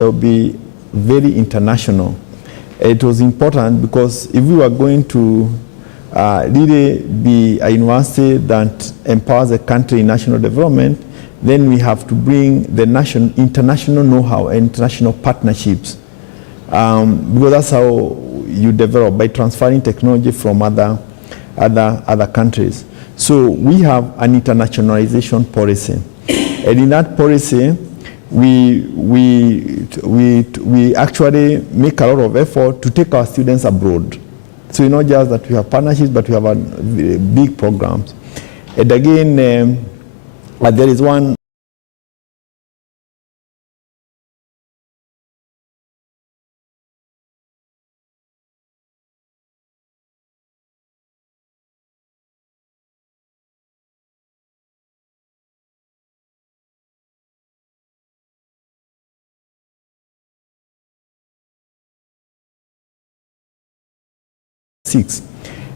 will be very international. It was important because if we were going to really be a university that empowers the country in national development, then we have to bring the international know-how and international partnerships, because that's how you develop, by transferring technology from other countries. So we have an internationalization policy, and in that policy, we actually make a lot of effort to take our students abroad. So it's not just that we have partnerships, but we have big programs. And again, there is one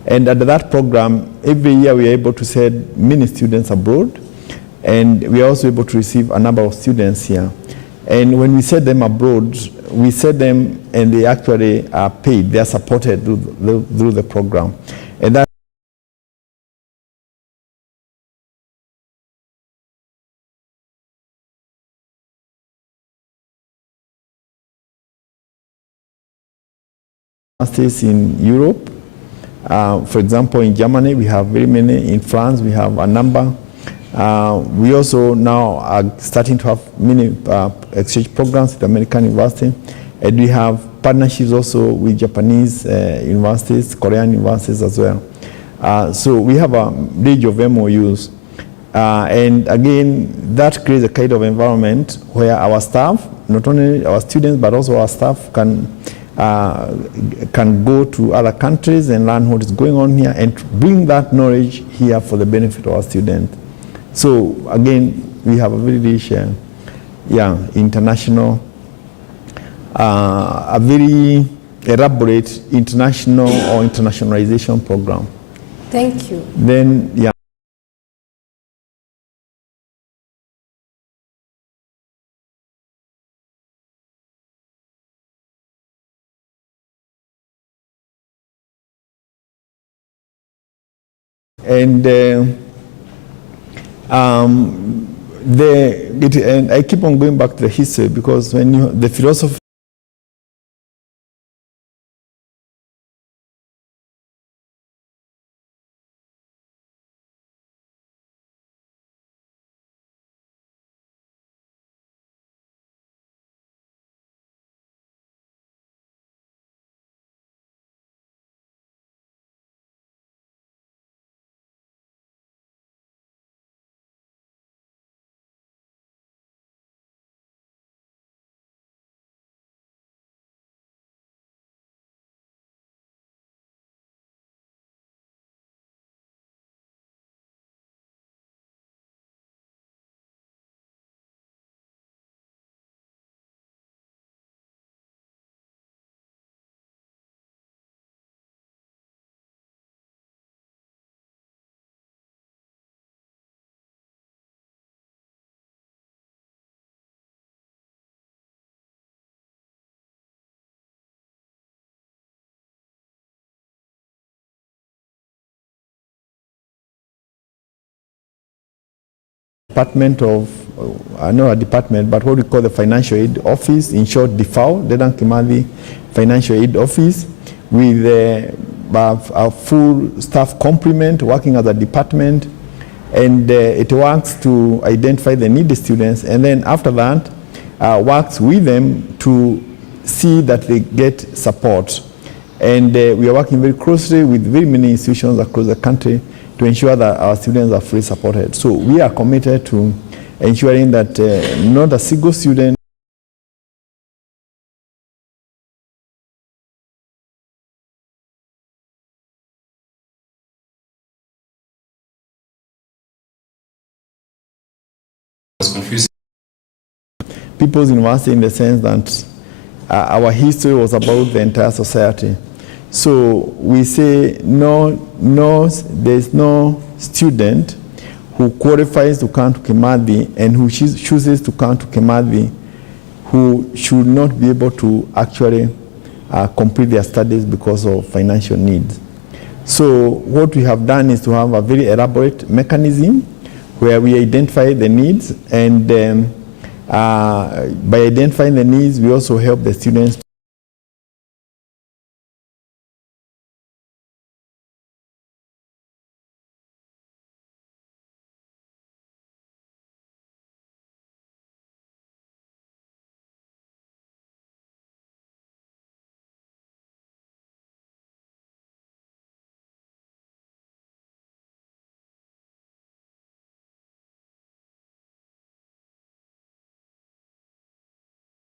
and under that program, every year we are able to send many students abroad, and we are also able to receive a number of students here. And when we send them abroad, we send them and they actually are paid, they are supported through the program. And that masters in Europe. For example, in Germany, we have very many. In France, we have a number. We also now are starting to have many exchange programs with American universities. And we have partnerships also with Japanese universities, Korean universities as well. So we have a range of MOUs. And again, that creates a kind of environment where our staff, not only our students, but also our staff can go to other countries and learn what is going on here and bring that knowledge here for the benefit of our students. So again, we have a very rich, international, a very elaborate international or internationalization program. Thank you. Then, yeah. And and I keep on going back to the history, because when the philosophy department of, not a department, but what we call the Financial Aid Office, in short, DFAO, Dedan Kimathi Financial Aid Office, with a full staff complement working as a department, and it works to identify the needy students, and then after that, works with them to see that they get support. And we are working very closely with very many institutions across the country to ensure that our students are fully supported. So we are committed to ensuring that not a single student People's University, in the sense that our history was about the entire society. So we say there's no student who qualifies to come to Kimathi and who chooses to come to Kimathi who should not be able to actually complete their studies because of financial needs. So what we have done is to have a very elaborate mechanism where we identify the needs, and by identifying the needs, we also help the students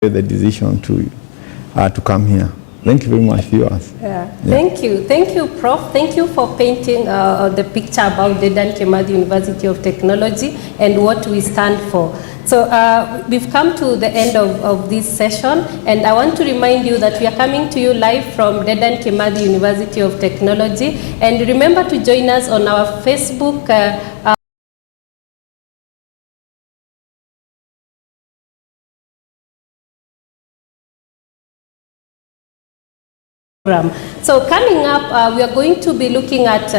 the decision to come here. Thank you very much, viewers. Yeah. Thank you, Prof. Thank you for painting the picture about the Dedan Kimathi University of Technology and what we stand for. So we've come to the end of this session, and I want to remind you that we are coming to you live from Dedan Kimathi University of Technology. And remember to join us on our Facebook program. So coming up, we are going to be looking at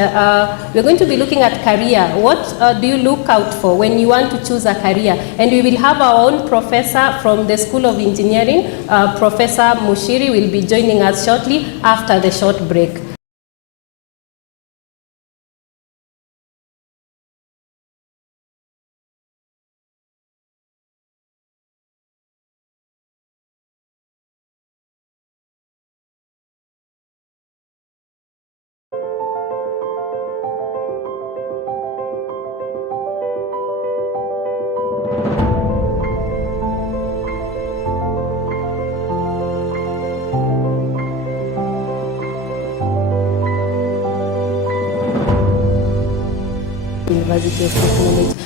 career. What do you look out for when you want to choose a career? And we will have our own professor from the School of Engineering, Professor Mushiri, will be joining us shortly after the short break. University of Technology.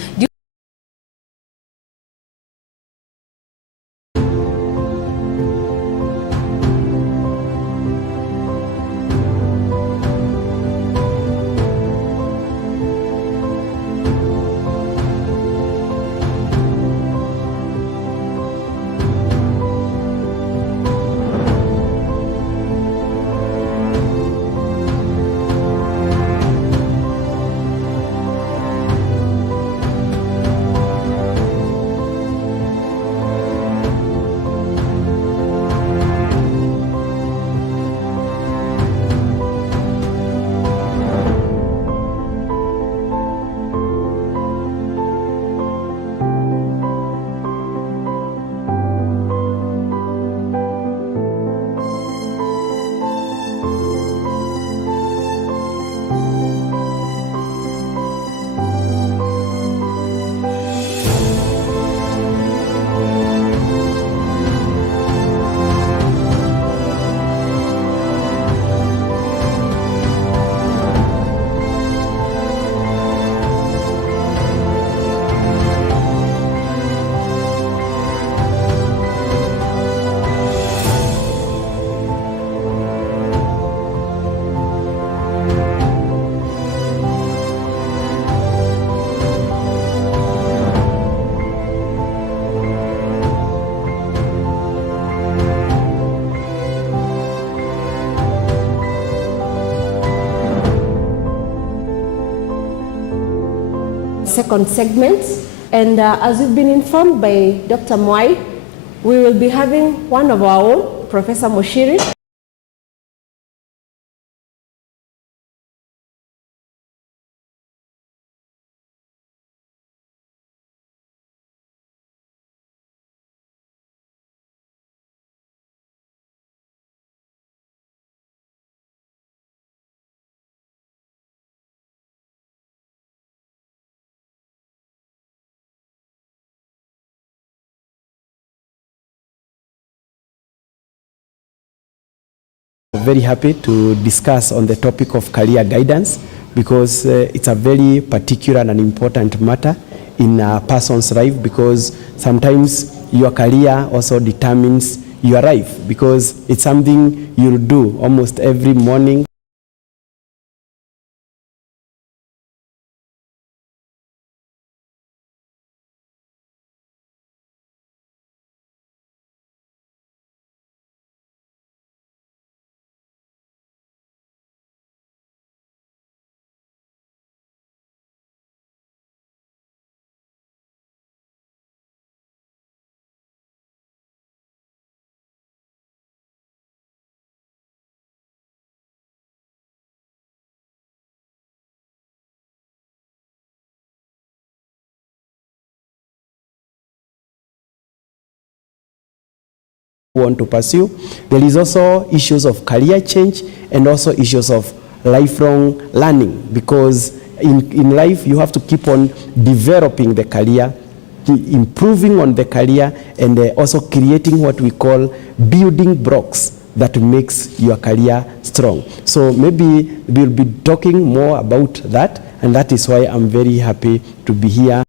Second segment, and as we've been informed by Dr. Mwai, we will be having one of our own, Professor Mushiri. Very happy to discuss on the topic of career guidance, because it's a very particular and important matter in a person's life, because sometimes your career also determines your life, because it's something you'll do almost every morning. want to pursue. There is also issues of career change and also issues of lifelong learning, because in life you have to keep on developing the career, improving on the career, and also creating what we call building blocks that makes your career strong. So maybe we'll be talking more about that, and that is why I'm very happy to be here.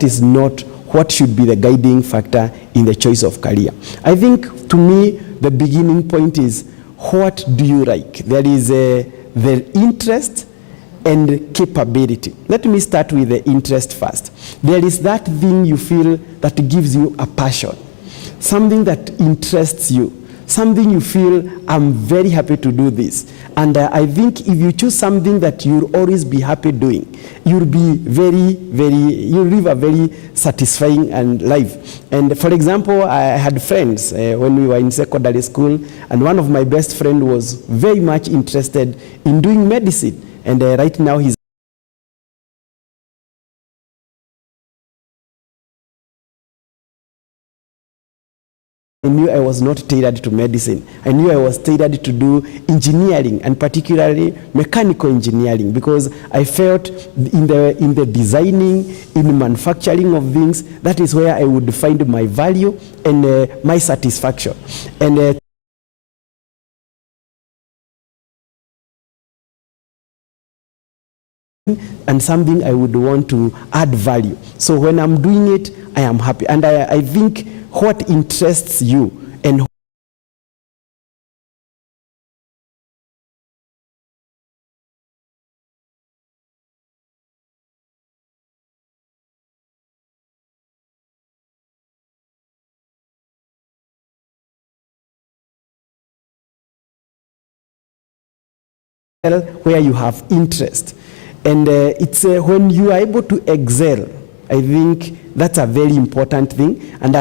Is not what should be the guiding factor in the choice of career. I think, to me, the beginning point is, what do you like? There is the interest and capability. Let me start with the interest first. There is that thing you feel that gives you a passion, something that interests you, something you feel, I'm very happy to do this. And I think if you choose something that you'll always be happy doing, you'll be you'll live a very satisfying life. And for example, I had friends when we were in secondary school, and one of my best friends was very much interested in doing medicine. And right now he's I knew I was not tailored to medicine. I knew I was tailored to do engineering, and particularly mechanical engineering, because I felt in the designing, in manufacturing of things, that is where I would find my value and my satisfaction. And something I would want to add value. So when I'm doing it, I am happy. And I think what interests you and where you have interest. And it's when you are able to excel, I think that's a very important thing. And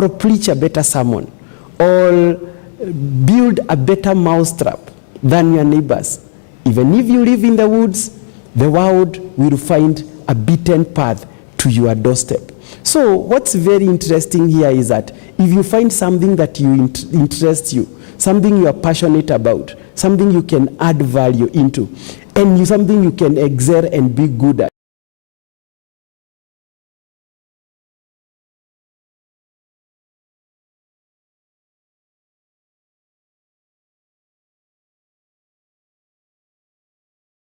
or preach a better sermon, or build a better mousetrap than your neighbors. Even if you live in the woods, the world will find a beaten path to your doorstep. So what's very interesting here is that if you find something that interests you, something you are passionate about, something you can add value into, and something you can excel and be good at,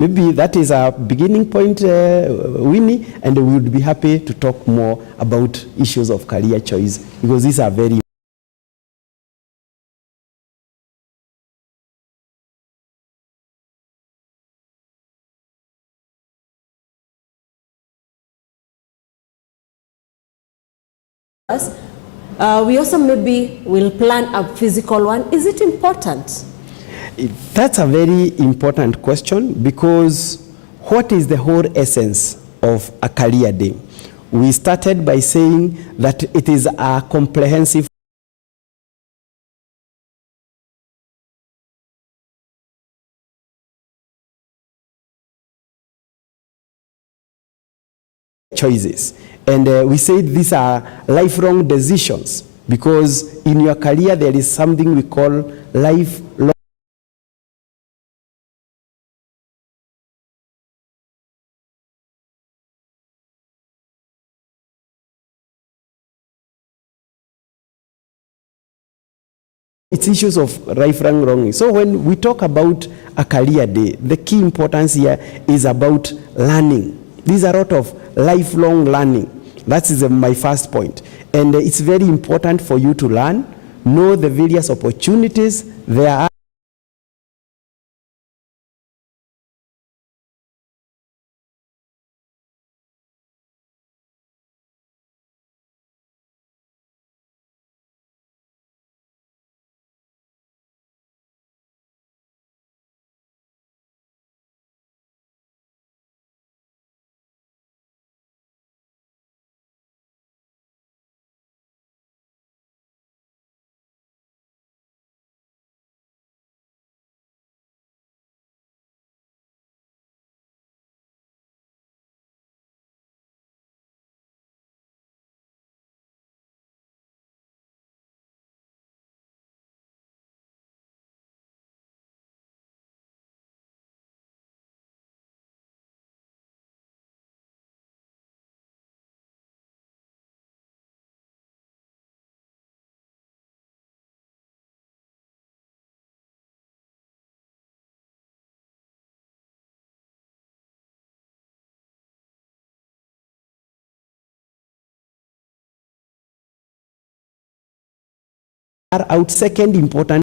maybe that is our beginning point, Winnie, and we would be happy to talk more about issues of career choice, because these are very we also maybe will plan a physical one. Is it important? That's a very important question, because what is the whole essence of a career day? We started by saying that it is a comprehensive choices. And we say these are lifelong decisions because in your career there is something we call lifelong. It's issues of right and wrong. So when we talk about a career day, the key importance here is about learning. These are a lot of lifelong learning. That is my first point. And it's very important for you to learn, know the various opportunities there are. Are out second important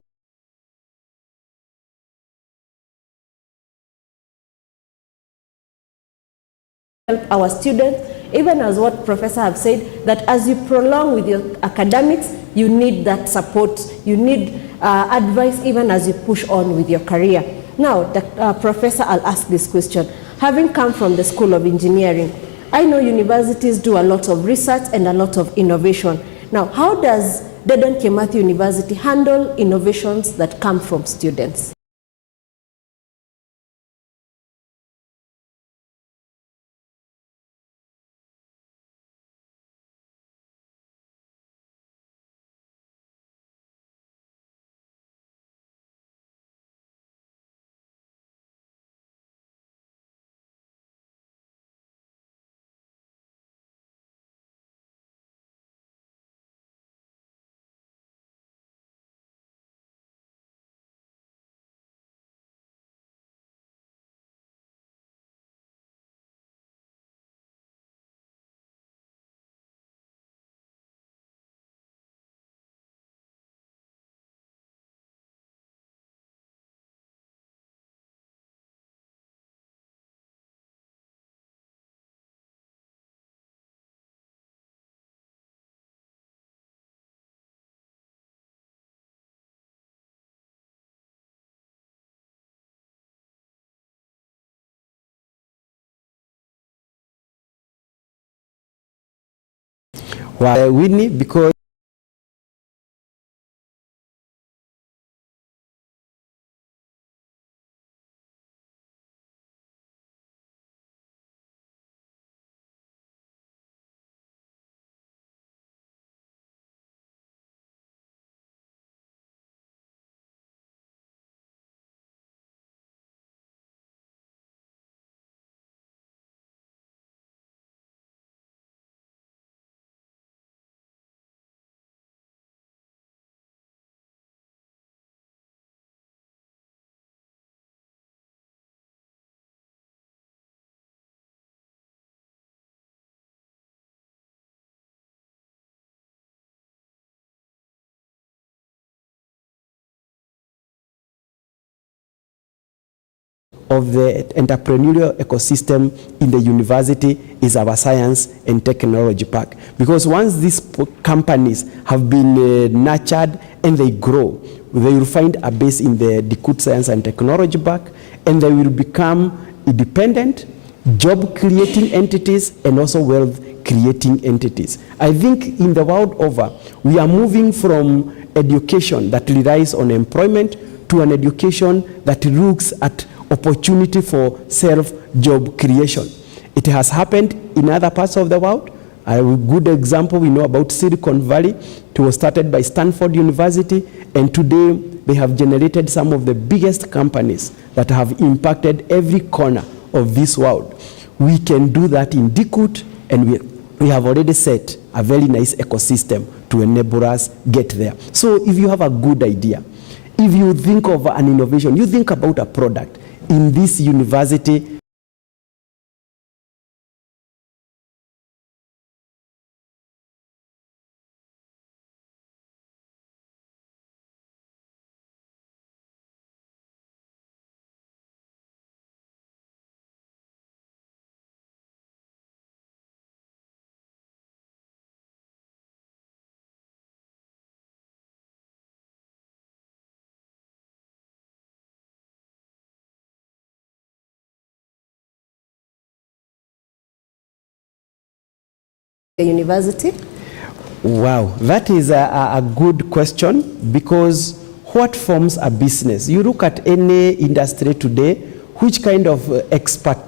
help our students, even as what Professor have said, that as you prolong with your academics, you need that support, you need advice even as you push on with your career. Now, Professor, I'll ask this question. Having come from the School of Engineering, I know universities do a lot of research and a lot of innovation. Now, how does Dedan Kimathi University handle innovations that come from students? Why Whitney? Because of the entrepreneurial ecosystem in the university is our science and technology park. Because once these companies have been nurtured and they grow, they will find a base in the DeKUT Science and Technology Park, and they will become independent, job-creating entities and also wealth-creating entities. I think in the world over, we are moving from education that relies on employment to an education that looks at opportunity for self-job creation. It has happened in other parts of the world. A good example, we know about Silicon Valley. It was started by Stanford University, and today they have generated some of the biggest companies that have impacted every corner of this world. We can do that in DeKUT, and we have already set a very nice ecosystem to enable us get there. So if you have a good idea, if you think of an innovation, you think about a product in this university, The university? wow, that is a good question, because what forms a business? You look at any industry today, which kind of expertise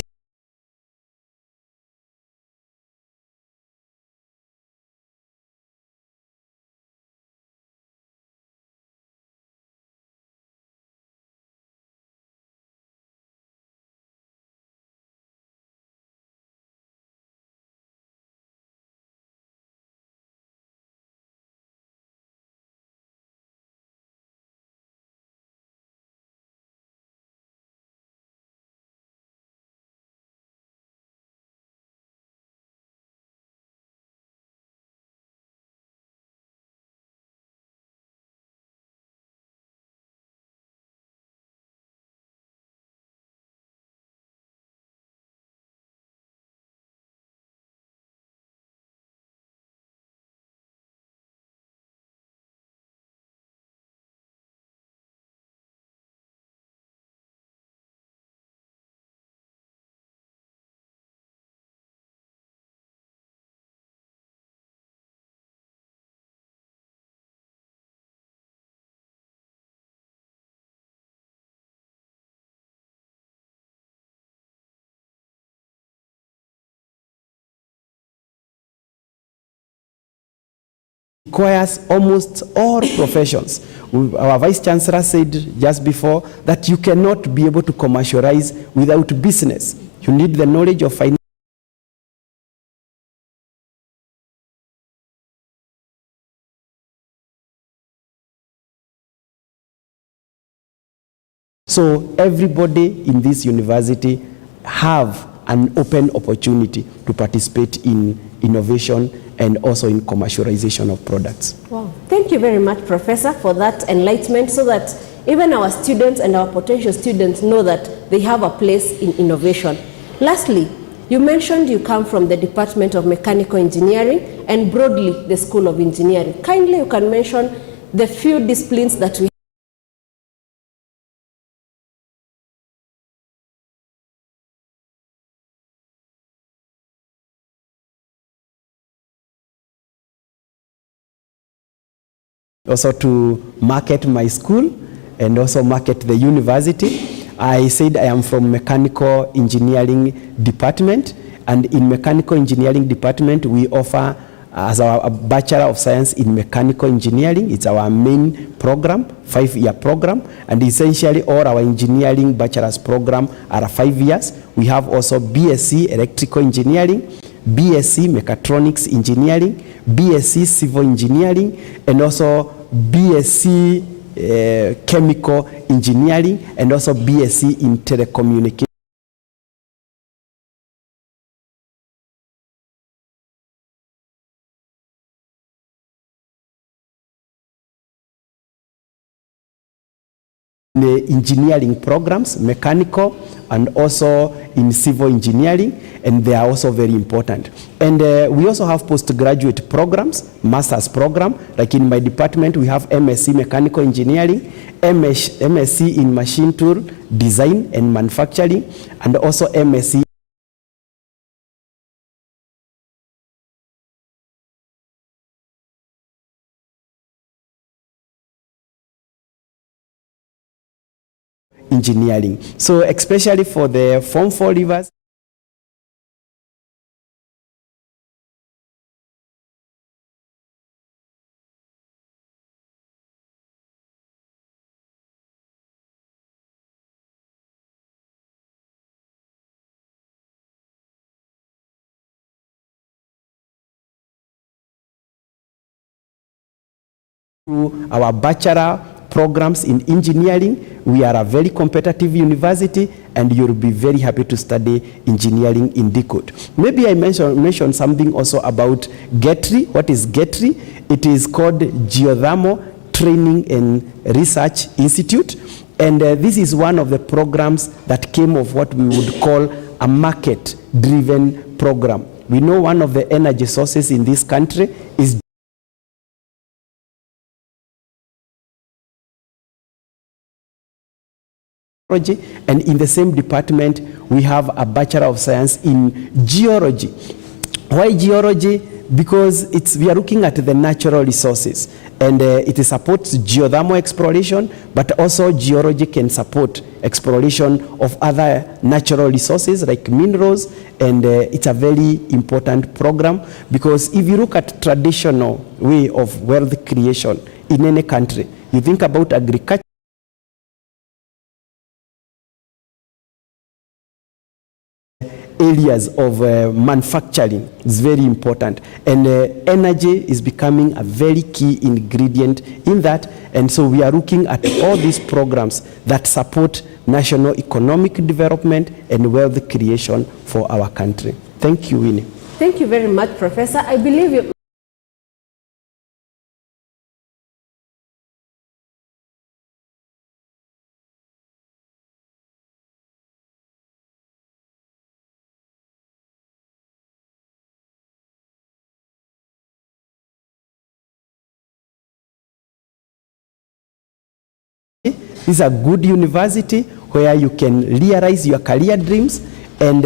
requires almost all professions. Our Vice Chancellor said just before that you cannot be able to commercialize without business. You need the knowledge of finance. So everybody in this university have an open opportunity to participate in innovation and also in commercialization of products. Wow. Thank you very much, Professor, for that enlightenment, so that even our students and our potential students know that they have a place in innovation. Lastly, you mentioned you come from the Department of Mechanical Engineering and broadly the School of Engineering. Kindly, you can mention the few disciplines that we also to market my school and also market the university. I said I am from Mechanical Engineering Department, and in Mechanical Engineering Department we offer as our Bachelor of Science in Mechanical Engineering. It's our main program, 5-year program, and essentially all our engineering bachelor's program are 5 years. We have also BSc Electrical Engineering, BSc Mechatronics Engineering, BSc Civil Engineering, and also BSc Chemical Engineering, and also BSc in Telecommunications. The engineering programs, mechanical and also in civil engineering, and they are also very important. And we also have postgraduate programs, master's program. Like in my department, we have MSc Mechanical Engineering, MSc in Machine Tool Design and Manufacturing, and also MSc engineering. So especially for the Form 4 leavers, through our bachelor programs in engineering. We are a very competitive university, and you'll be very happy to study engineering in DeKUT. Maybe I mention something also about GETRI. What is GETRI? It is called Geothermal Training and Research Institute, and this is one of the programs that came of what we would call a market-driven program. We know one of the energy sources in this country is geology, and in the same department we have a Bachelor of Science in Geology. Why geology? Because we are looking at the natural resources, and it supports geothermal exploration, but also geology can support exploration of other natural resources like minerals, and it's a very important program, because if you look at traditional way of wealth creation in any country, you think about agriculture, areas of manufacturing is very important, and energy is becoming a very key ingredient in that, and so we are looking at all these programs that support national economic development and wealth creation for our country. Thank you, Winnie. Thank you very much, Professor. I believe you This is a good university where you can realize your career dreams, and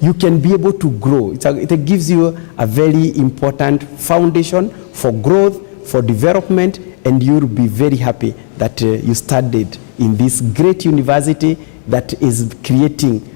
you can be able to grow. It gives you a very important foundation for growth, for development, and you'll be very happy that you studied in this great university that is creating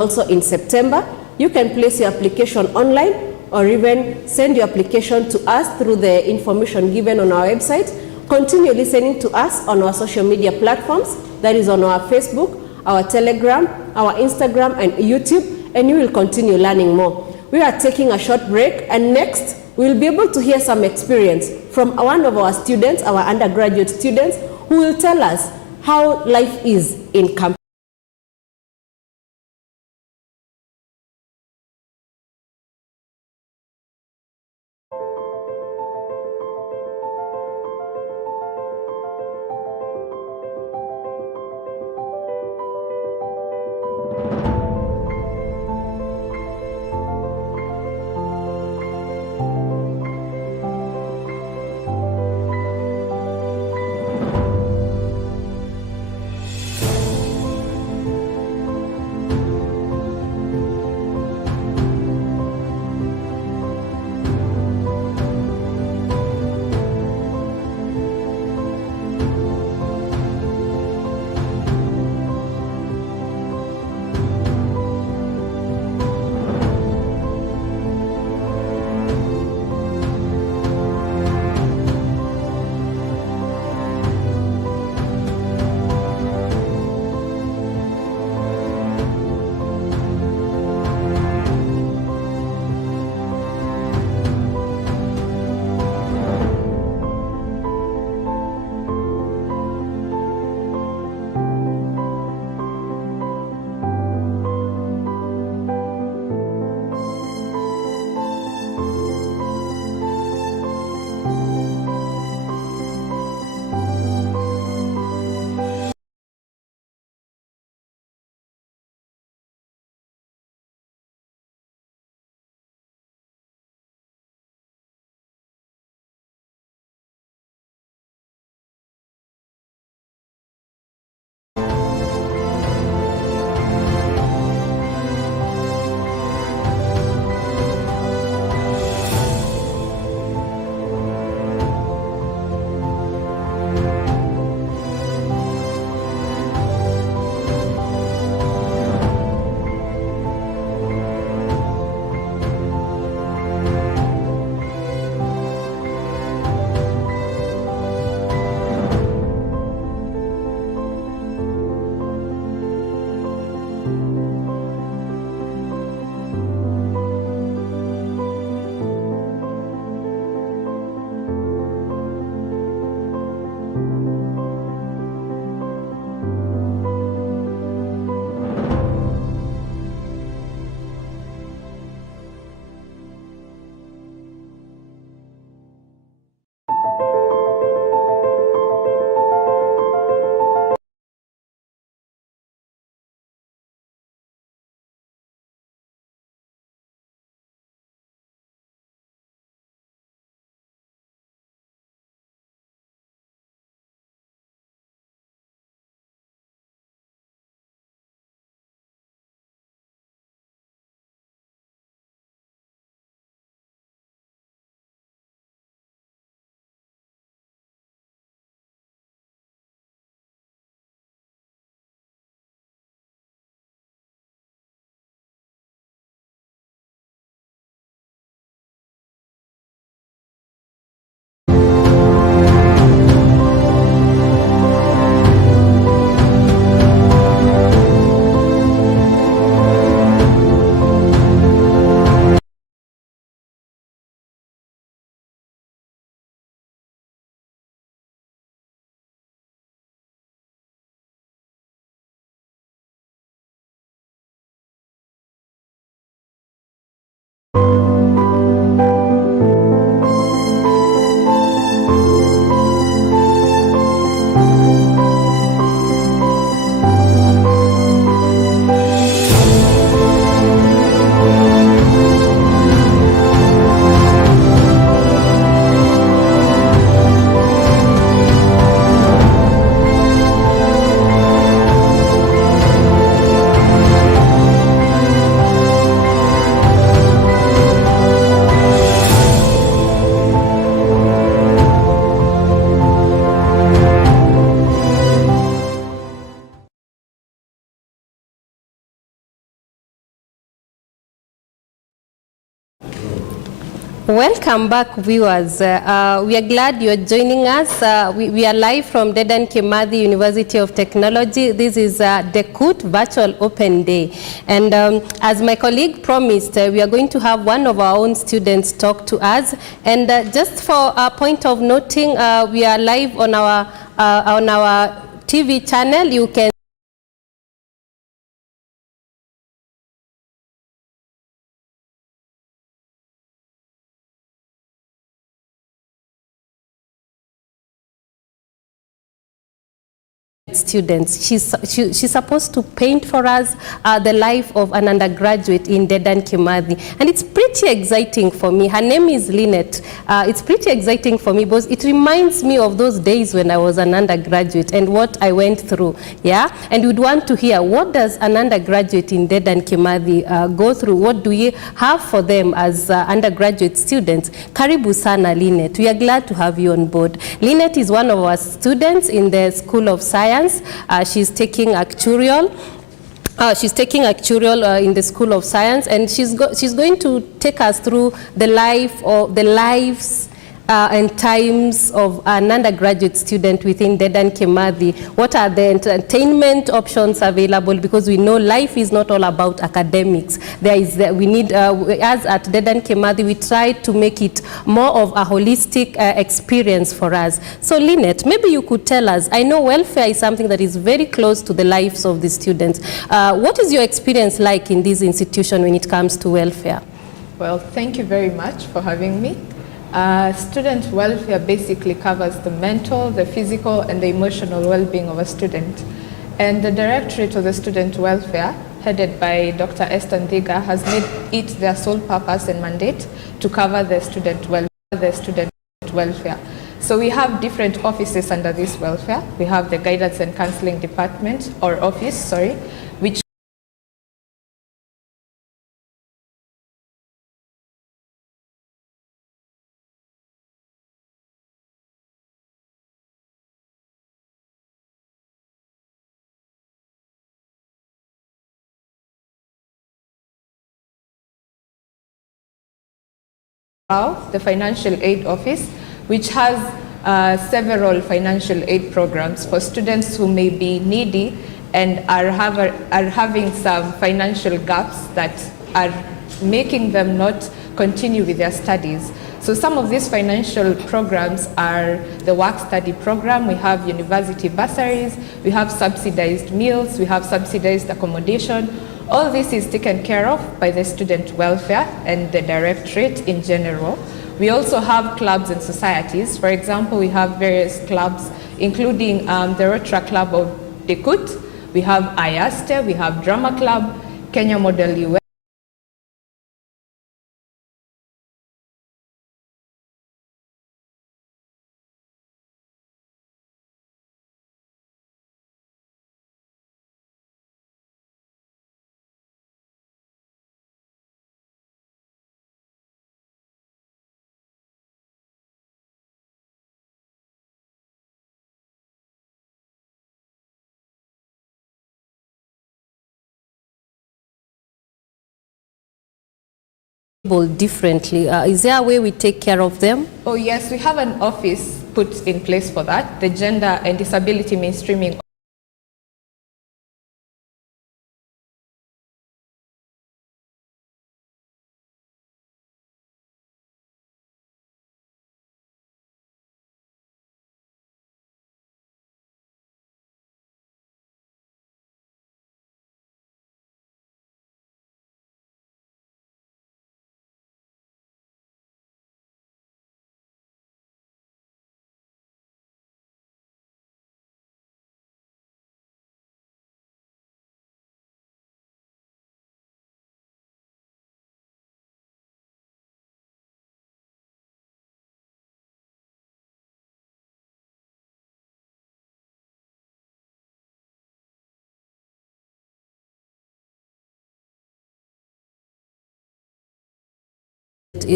also in September. You can place your application online, or even send your application to us through the information given on our website. Continue listening to us on our social media platforms, that is on our Facebook, our Telegram, our Instagram, and YouTube, and you will continue learning more. We are taking a short break, and next we'll be able to hear some experience from one of our students, our undergraduate students, who will tell us how life is in campus. Welcome back, viewers. We are glad you are joining us. We are live from Dedan Kimathi University of Technology. This is DeKUT Virtual Open Day. And as my colleague promised, we are going to have one of our own students talk to us. And just for a point of noting, we are live on our TV channel. You can students. She's supposed to paint for us the life of an undergraduate in Dedan Kimathi. And it's pretty exciting for me. Her name is Lynette. It's pretty exciting for me because it reminds me of those days when I was an undergraduate and what I went through. Yeah? And we'd want to hear, what does an undergraduate in Dedan Kimathi go through? What do we have for them as undergraduate students? Karibu sana, Lynette. We are glad to have you on board. Lynette is one of our students in the School of Science. She's taking actuarial. In the School of Science, and she's going to take us through the lives and times of an undergraduate student within Dedan Kimathi. What are the entertainment options available? Because we know life is not all about academics. We need, as at Dedan Kimathi, we try to make it more of a holistic experience for us. So Lynette, maybe you could tell us, I know welfare is something that is very close to the lives of the students. What is your experience like in this institution when it comes to welfare? Well, thank you very much for having me. Student welfare basically covers the mental, the physical, and the emotional well-being of a student. And the Directorate of the Student Welfare, headed by Dr. Esther Ndiga, has made it their sole purpose and mandate to cover the student welfare. So we have different offices under this welfare. We have the Guidance and Counseling Department, or office, which the Financial Aid Office, which has several financial aid programs for students who may be needy and are having some financial gaps that are making them not continue with their studies. So some of these financial programs are the work study program, we have university bursaries, we have subsidized meals, we have subsidized accommodation. All this is taken care of by the student welfare and the directorate in general. We also have clubs and societies. For example, we have various clubs, including the Rotary Club of DeKUT, we have Ayaste, we have Drama Club, Kenya Model US. Differently. Is there a way we take care of them? Oh yes, we have an office put in place for that, the Gender and Disability Mainstreaming.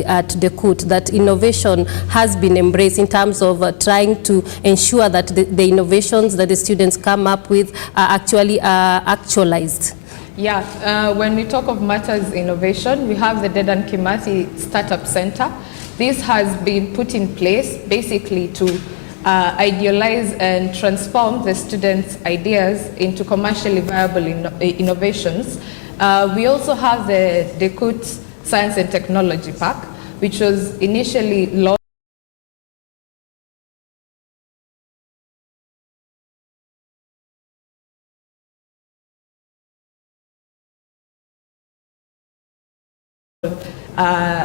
At DeKUT, that innovation has been embraced in terms of trying to ensure that the innovations that the students come up with are actually actualized? Yeah, when we talk of matters innovation, we have the Dedan Kimathi Startup Center. This has been put in place basically to idealize and transform the students' ideas into commercially viable innovations. We also have the DeKUT Science and Technology Park, which was initially launched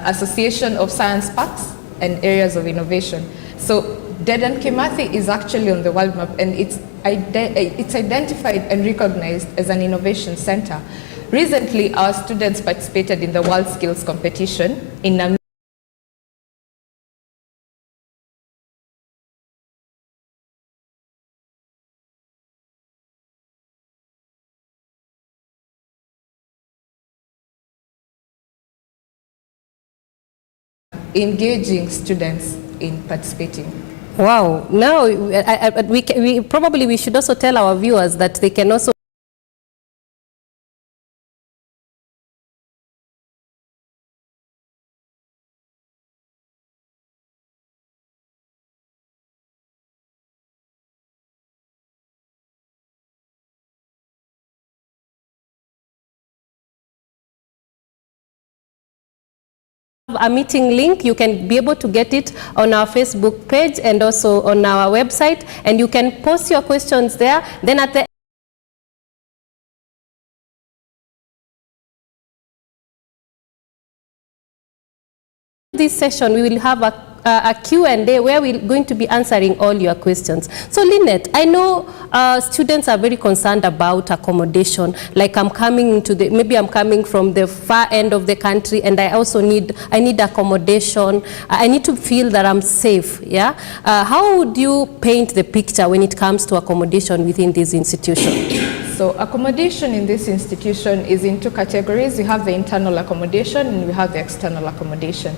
Association of Science Parks and Areas of Innovation. So Dedan Kimathi is actually on the world map, and it's identified and recognized as an innovation center. Recently, our students participated in the World Skills Competition in Namibia. Engaging students in participating. Wow. Now, we should also tell our viewers that they can also a meeting link. You can be able to get it on our Facebook page and also on our website, and you can post your questions there. Then at the this session, we will have a Q&A where we're going to be answering all your questions. So Lynette, I know students are very concerned about accommodation. Like maybe I'm coming from the far end of the country, and I also need accommodation. I need to feel that I'm safe, yeah? How would you paint the picture when it comes to accommodation within this institution? So accommodation in this institution is in two categories. We have the internal accommodation and we have the external accommodation.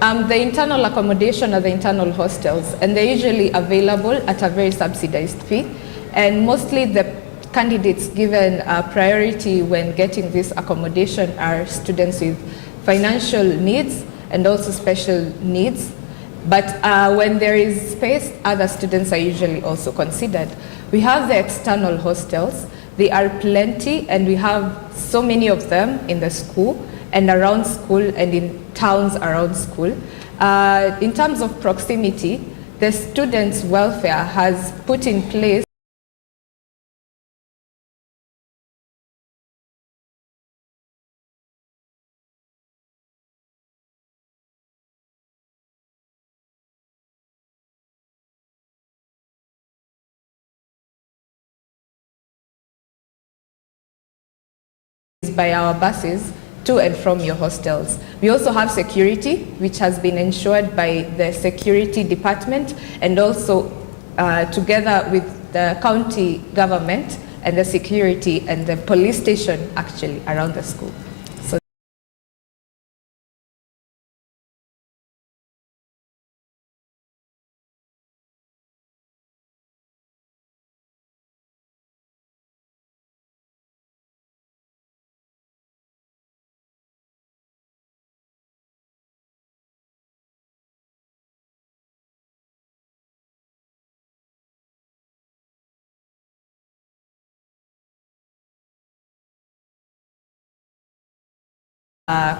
The internal accommodation are the internal hostels, and they're usually available at a very subsidized fee. And mostly the candidates given priority when getting this accommodation are students with financial needs and also special needs. But when there is space, other students are usually also considered. We have the external hostels. They are plenty, and we have so many of them in the school and around school and in towns around school. In terms of proximity, the students' welfare has put in place by our buses to and from your hostels. We also have security, which has been ensured by the security department, and also together with the county government and the security and the police station actually around the school. So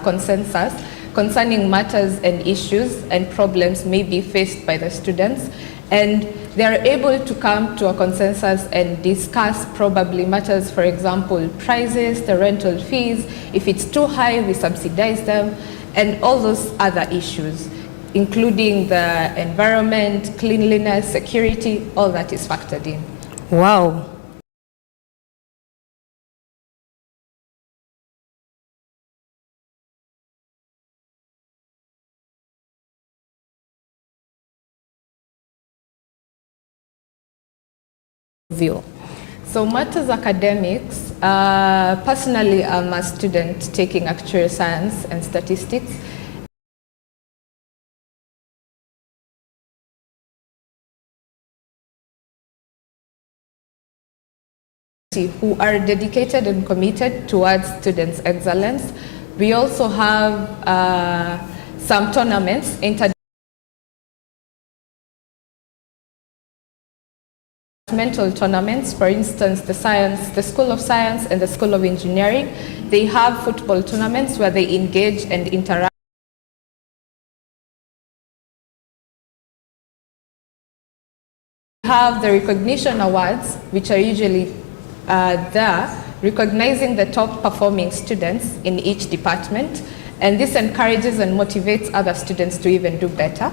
consensus concerning matters and issues and problems may be faced by the students, and they are able to come to a consensus and discuss probably matters, for example, prices, the rental fees. If it's too high, we subsidize them, and all those other issues, including the environment, cleanliness, security, all that is factored in. Wow. View. So matters academics, personally I'm a student taking actuarial science and statistics. Who are dedicated and committed towards students' excellence. We also have some tournaments, interdepartmental tournaments. For instance, the School of Science and the School of Engineering, they have football tournaments where they engage and interact. Have the recognition awards, which are usually there, recognizing the top performing students in each department, and this encourages and motivates other students to even do better.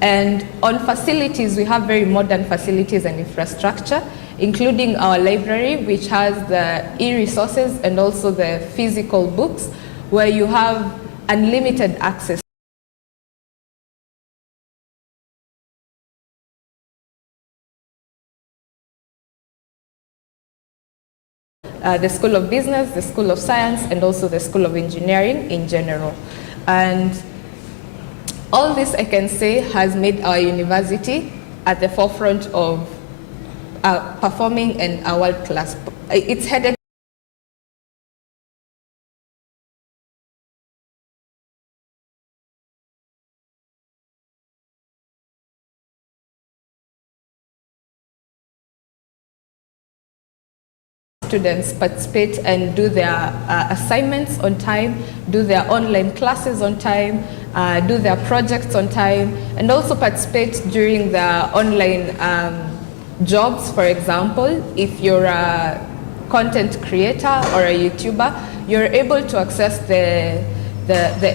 And on facilities, we have very modern facilities and infrastructure, including our library, which has the e-resources and also the physical books, where you have unlimited access. The School of Business, the School of Science, and also the School of Engineering in general. And all this, I can say, has made our university at the forefront of performing and a world-class. It's headed students participate and do their assignments on time, do their online classes on time, do their projects on time, and also participate during the online jobs. For example, if you're a content creator or a YouTuber, you're able to access the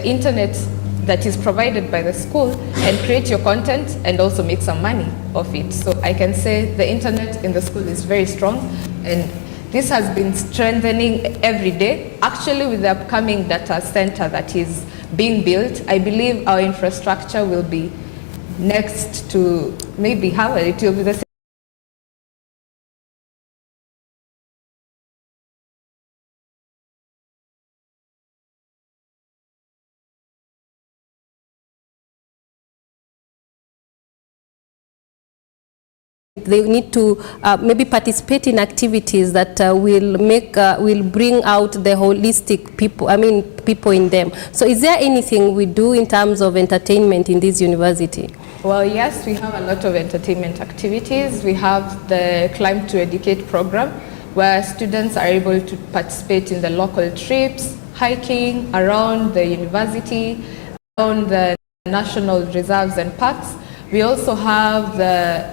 internet that is provided by the school and create your content and also make some money off it. So I can say the internet in the school is very strong, and this has been strengthening every day. Actually, with the upcoming data center that is being built, I believe our infrastructure will be next to maybe Harvard. It will be the same. They need to maybe participate in activities that will bring out the holistic people in them. So is there anything we do in terms of entertainment in this university? Well, yes, we have a lot of entertainment activities. We have the Climb to Educate program, where students are able to participate in the local trips, hiking around the university, around the national reserves and parks. We also have the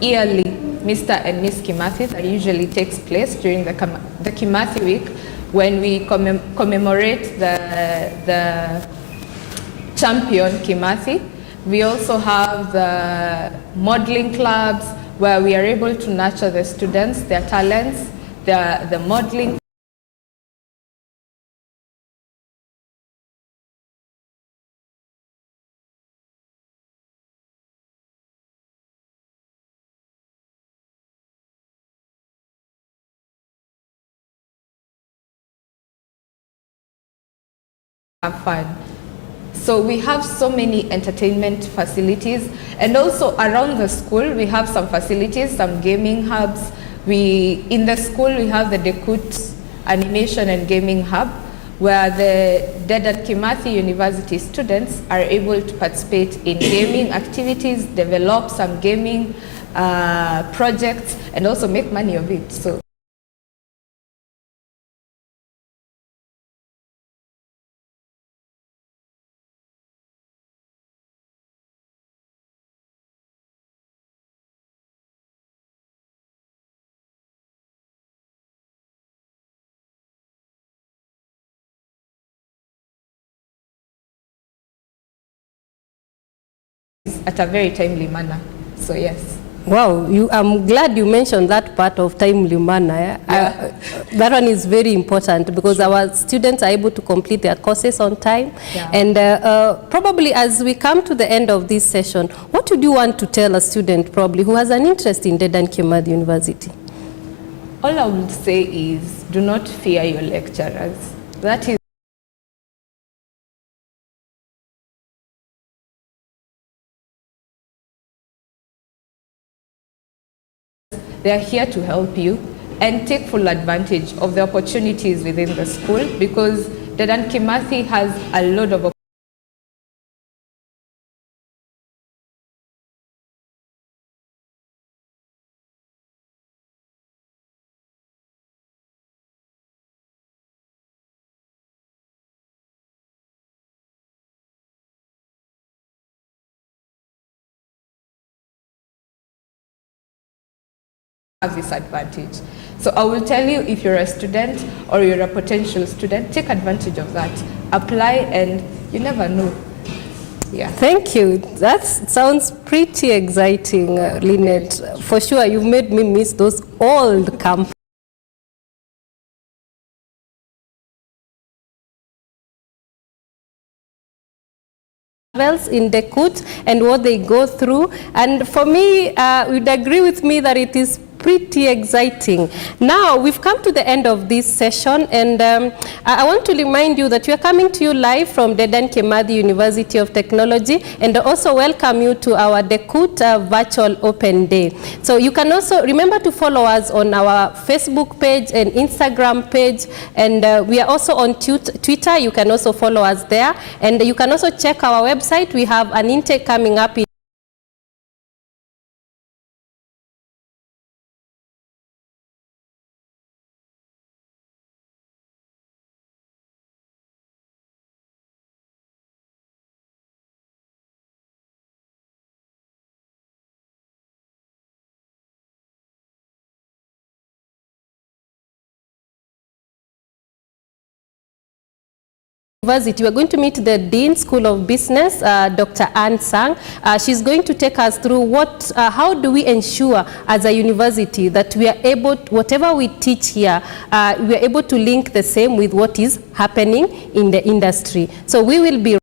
yearly Mr. and Miss Kimathi that usually takes place during the Kimathi week, when we commemorate the champion Kimathi. We also have the modeling clubs, where we are able to nurture the students, their talents, the modeling. Have fun. So we have so many entertainment facilities, and also around the school we have some facilities, some gaming hubs. In the school we have the DeKUT Animation and Gaming Hub, where the Dedan Kimathi University students are able to participate in gaming activities, develop some gaming projects, and also make money of it. So at a very timely manner. So yes. Wow, I'm glad you mentioned that part of timely manner. Yeah. That one is very important, because our students are able to complete their courses on time. Yeah. And probably as we come to the end of this session, what would you want to tell a student probably who has an interest in Dedan Kimathi University? All I would say is, do not fear your lecturers. That is they are here to help you, and take full advantage of the opportunities within the school, because Dedan Kimathi has a lot of have this advantage. So I will tell you, if you're a student or you're a potential student, take advantage of that. Apply, and you never know. Yeah. Thank you. That sounds pretty exciting, Lynette. For sure, you've made me miss those old camp. In DeKUT and what they go through, and for me, you'd agree with me that it is pretty exciting. Now, we've come to the end of this session, and I want to remind you that we are coming to you live from Dedan Kimathi University of Technology, and also welcome you to our DeKUT Virtual Open Day. So you can also remember to follow us on our Facebook page and Instagram page, and we are also on Twitter. You can also follow us there, and you can also check our website. We have an intake coming up in University. We're going to meet the Dean School of Business, Dr. Ann Sang. She's going to take us through how do we ensure as a university that we are able, whatever we teach here, we are able to link the same with what is happening in the industry. So we will be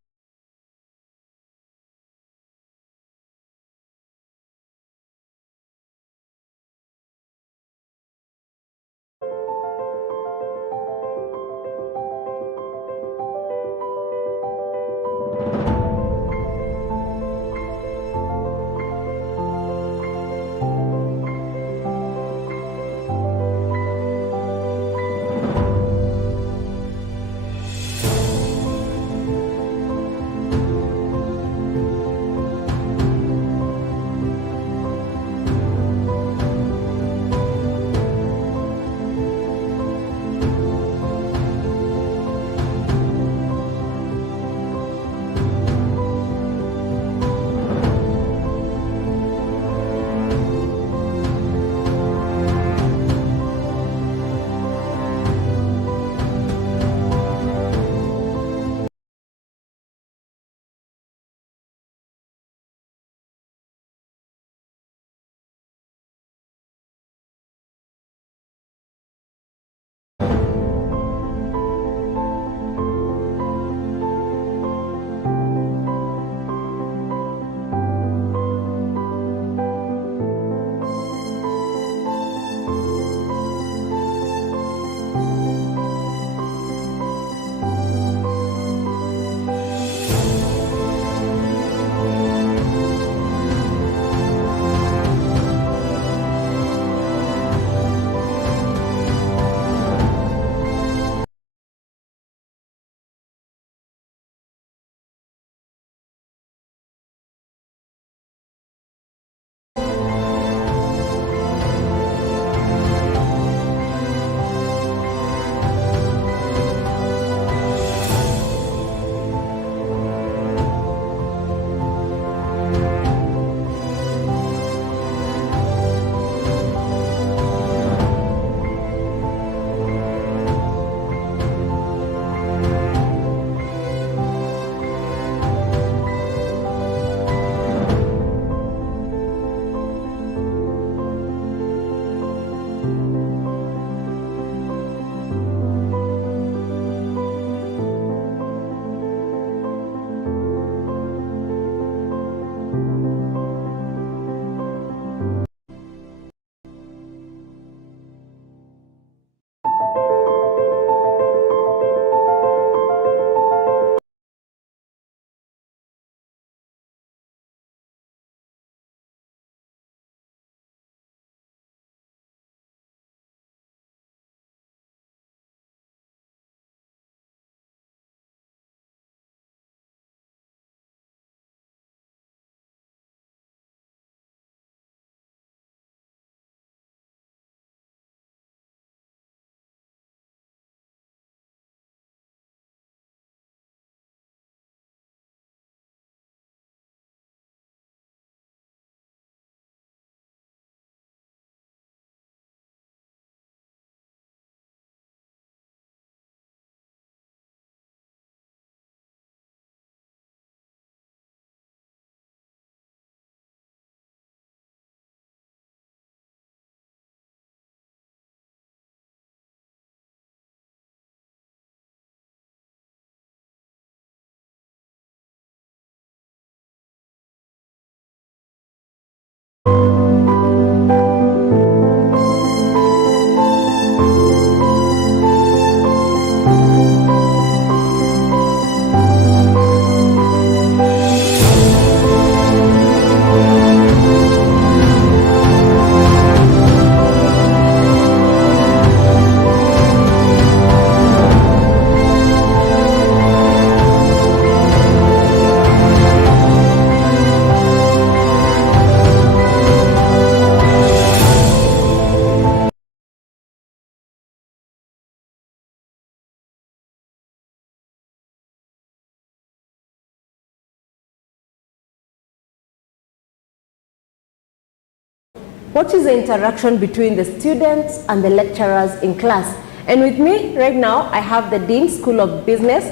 What is the interaction between the students and the lecturers in class? And with me right now, I have the Dean, School of Business,